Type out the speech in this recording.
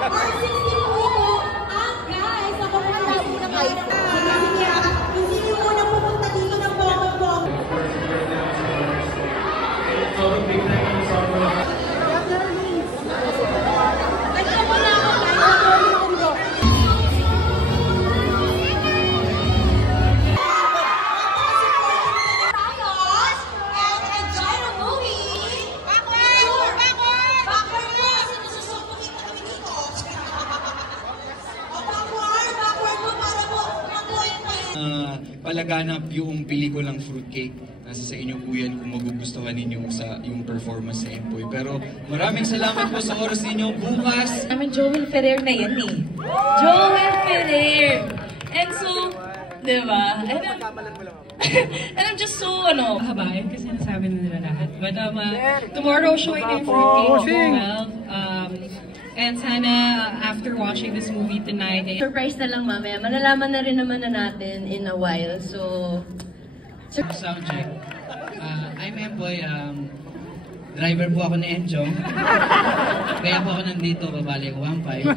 guys, ako po na kayo. Hindi nyo muna pupunta dito ng bonggang-bong. Palaganap yung pelikulang Fruitcake. Nasa sa inyo po yan kung magugustuhan ninyo sa yung performance sa Empoy. Pero maraming salamat po sa oras ninyo. Bukas! Namin Joel Ferrer na yan eh. Joel Ferrer! And so, diba? And I'm just so, habain kasi nasabi na nila lahat. But tomorrow showing na yung Fruitcake. And sana after watching this movie tonight, Surprise na lang mamaya. Malalaman na rin naman na natin in a while. So, sound check. I'm Empoy. Driver po ako ni Enchong. Kaya po ako nandito, babalik 1.5.